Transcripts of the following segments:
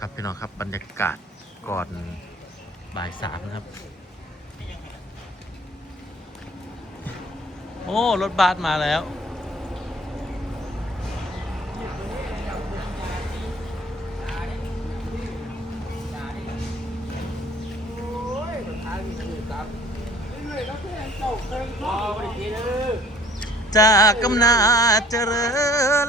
ครับพี่น้องครับบรรยากาศก่อนบ่ายสามนะครับ โอ้ รถบัสมาแล้ว จากกำนาเจริญ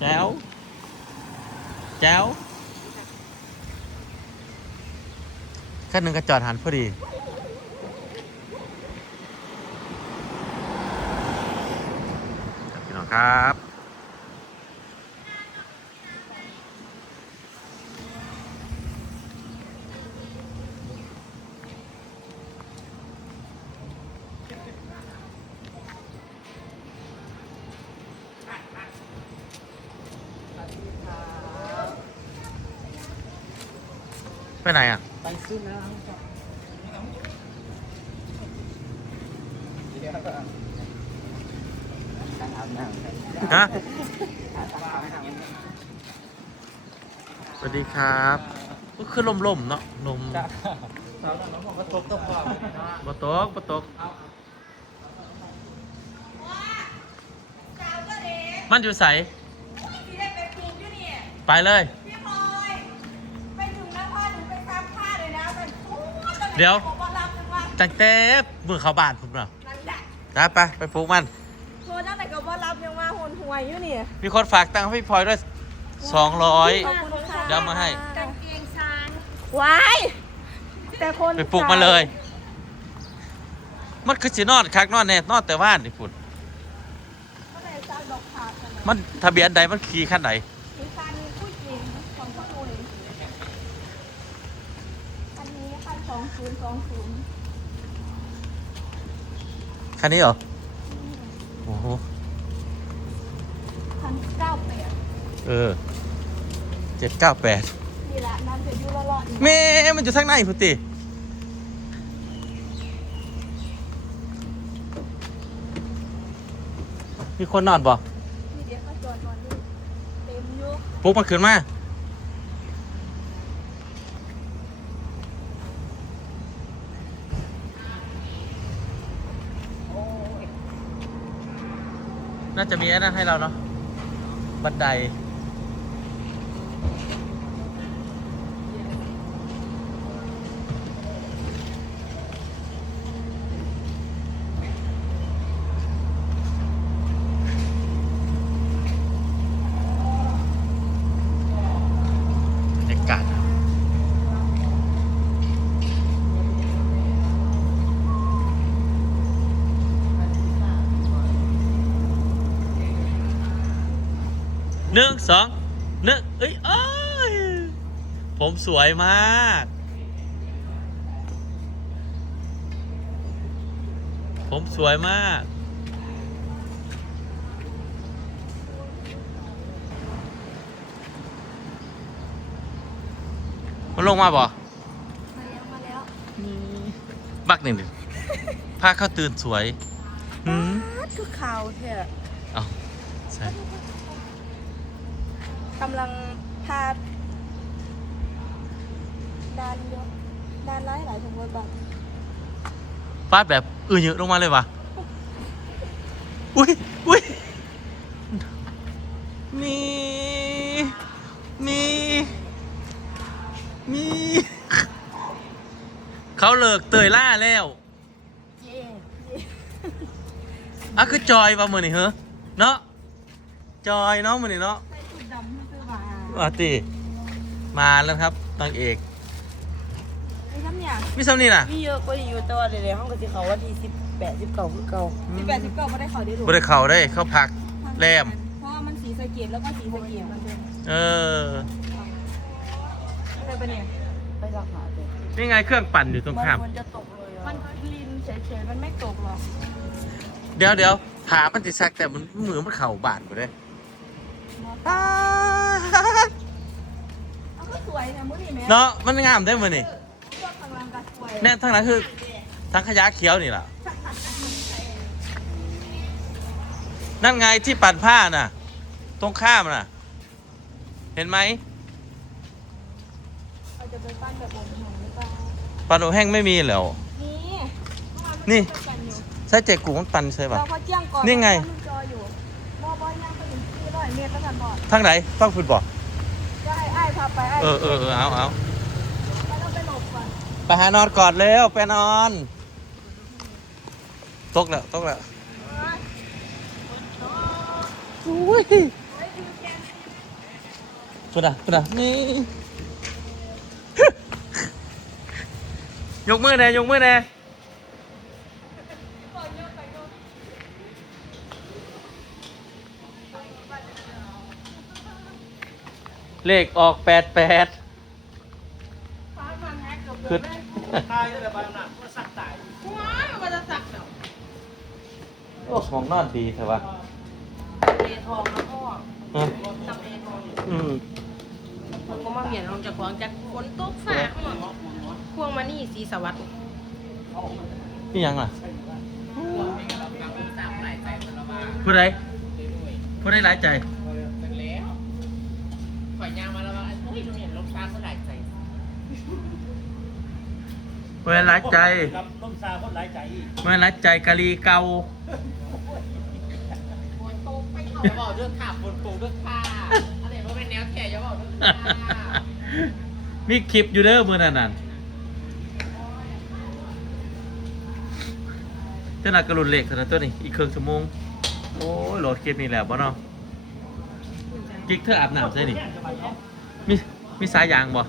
แจ้วแจ้วขั้นหนึ่งก็จอดหันพอดีครับพี่น้องครับ ไปไหนอะ ไปซื้อน้ำเดี๋ยวก็อาบน้ำฮะ สวัสดีครับก็คือลมๆเนาะลมจ้าสาวน้องผมก็ตกตกความบตกบตก มันอยู่ใสพี่ได้ไปปลูกอยู่นี่ไปเลยพี่พลอยไปถึงแล้วพอถึงไปซักผ้าเลยนะเป็นโอ้ย เดี๋ยวบอกว่ารับจังว่าจังเต้มือเขาบานผมเนาะนั่นแหละจ้าไปไปปลูกมัน โทรนั่นไหนก็ว่ารับยังว่าหนหวยอยู่นี่มีคนฝากตังค์ให้พี่พลอยด้วยสองร้อย ขอบคุณค่ะเดี๋ยวมาให้ กางเกงซานว้าย แต่คนไปปลูกมาเลย มันคือสินอนคักนอนแน่นอนแต่ว่านนี่พุ่น ก็เลยซักดอกขาดกันมันทะเบียนใดมันขี่ขั้นไหนมีคันผู้หญิงของพ่อหนุ่ยอันนี้คัน สองศูนย์สองศูนย์คันนี้เหรอ โอ้โหคันเก้าแปดเออเจ็ดเก้าแปดนี่แหละนั่นจะอยู่ละลอดแม่มันอยู่ทางในพุติมีคนนอนบ่ นี่เดี๋ยวก็จอดนอนอยู่เต็มอยู่ปลุกมันขึ้นมา น่าจะมีไอ้นั่นให้เราเนาะ บันได บรรยากาศครับ หนึ่งสองหนึ่งเอ้ยเอ้ยผมสวยมาก ผมสวยมาก มันลงมาบ่มาแล้ว มาแล้วบักหนึ่งดิพาเข้าตื่นสวยหืม คือข่าวเถอะเอาใช่ กำลังพาดานเยอะดานร้ายหลายสมมติแบบฟาดแบบอือเยอะลงมาเลยวะอุ้ยอุ้ยมีมีมีเขาเลิกเตยล่าแล้วเย่อะคือจอยป่ะมือนี่เหรอเนาะจอยเนาะมือนี่เนาะ ใส่ชุดดำให้ซื้อ มาอาติมาแล้วครับนางเอกไอ้ทำอย่างมีซ้ำนี่น่ะมีเยอะกว่านี้อยู่แต่ว่าเดี๋ยวๆห้องก็สิเขาวันที่สิบแปดสิบเก้าคือเก่าสิบแปดสิบเก้าไม่ได้เขาได้ดูบ่ได้เข้าได้เข้าพักแรมเพราะว่ามันสีสะเก็ดแล้วก็สีสะเก็ดมันเป็นเอออะไรเป็นเนี่ยไปสักหาเถอะนี่ไงเครื่องปั่นอยู่ตรงข้าม มันจะตกเลยอะมันลินเฉยๆมันไม่ตกหรอกเดี๋ยวเดี๋ยวผามันจะซักแต่มันมือมันเข่าบาดหมดเลยเอา ก็สวยนะมื้อนี้แม่เนาะมันงามได้มือนี่เลือกข้างล่างก็สวยแน่ทั้งนั้นคือทั้งขยะเขียวนี่แหละนั่นไงที่ปั่นผ้าน่ะ ตรงข้ามน่ะ เห็นไหมเราจะไปปั้นแบบองค์หงหรือเปล่าปั่นโอแห้งไม่มีแล้ว นี่นี่เมื่อวามัอยู่ใช่เจกูมันปั่นใช่ปะ เราพอเจียงก่อนนี่ไงมันจออยู่บอบอย่างไปถึงที่ร้อยเมตรแล้วกันบอด ทางไหนต้องฟุตบอลก็ ไอ้ไอ้ายพาไปไอ้ายเออเออเออเอาเอาไปต้องไปหลบก่อนไปหานอนก่อนเร็วไปนอน ตกแล้วตกแล้วอุ้ยคุณอะคุณอะนี่ยกมือแน่ยกมือแน่ เลขออกแปดแปดคือตายแล้วบางหนักก็สักตายว้ายมันจะสักเดี๋ยวโอ้ของนอนดีใช่ปะเอทองแล้วก็อืมทำเอทองอืมผมก็มาเปลี่ยนลงจากขวางจากฝนตกฟ้าข้างนอกพวงมานี่สีสวัสดิ์นี่ยังอะผู้ใดผู้ใดหลายใจ ข่อยยางมาแล้วว่าอุ้ยหนูเห็นลมฟ้าก็หลายใจ ผู้ใดหลายใจครับล่มซาคนหลายใจผู้ใดหลายใจกะลีเกาฝนตกไปเท่าอย่าบอกเรื่องข่าวฝนตกเรื่องข่าอะไรเพราะเป็นแนวแก่อย่าบอกเรื่องข่ามีคลิปอยู่เด้อมือนั่นน่ะเจ้าหน้ากระลุนเหล็กเท่านั้นตัวนี้อีกครึ่งชั่วโมง โอ้ยโหลดคลิปนี่แหละบ่เนาะกิ๊กเธออาบน้ำใช่นี่มีมีสายยางบ่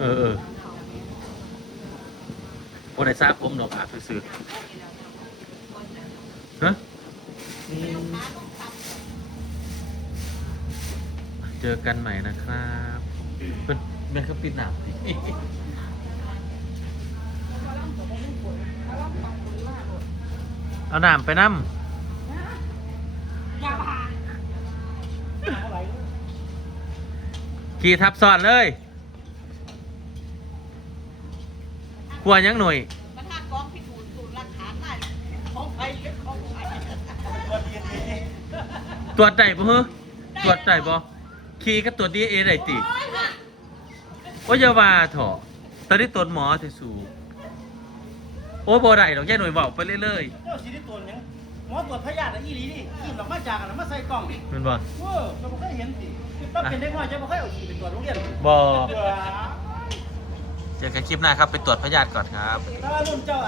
เออเออโอ้ได้ทราบผมดอกอาบซื่อๆฮะอืมเจอกันใหม่นะครับเป็นเป็นเครื่องปิดหนาวดิเอาน้ำไปน้ำอย่าพาขี่ทับซ้อนเลยกลั วยังหน่อยมันห้ากองพิสูจน์สูตรหลักฐานได้ของใครเรื่องของใครตรวจได้ปะเฮ้อตรวจได้ปะขี่ก็ตรวจดีเอได้ติโอ้ยอยาว่าเถอะตอนนี้ตรวจหมอเทสูโอ้ยบ่ได้หรอกแย่หน่วยบอกไปเรื่อยเจ้าสิได้ตัวหยังหมอตรวจพยาธิอะอีหลีนี่ขี้ออกมาจากอันนั้นมาใส่กล่องๆแมันบ่เออเราบ่เคยเห็นสิต้องเป็นเด็กน้อยจะบ่เคยเอาขี้ไปตรวจโรงเรียนบ่ เจอกันคลิปหน้าครับ ไปตรวจพยาธิก่อนครับแต่ว่ารุ่นเจ้า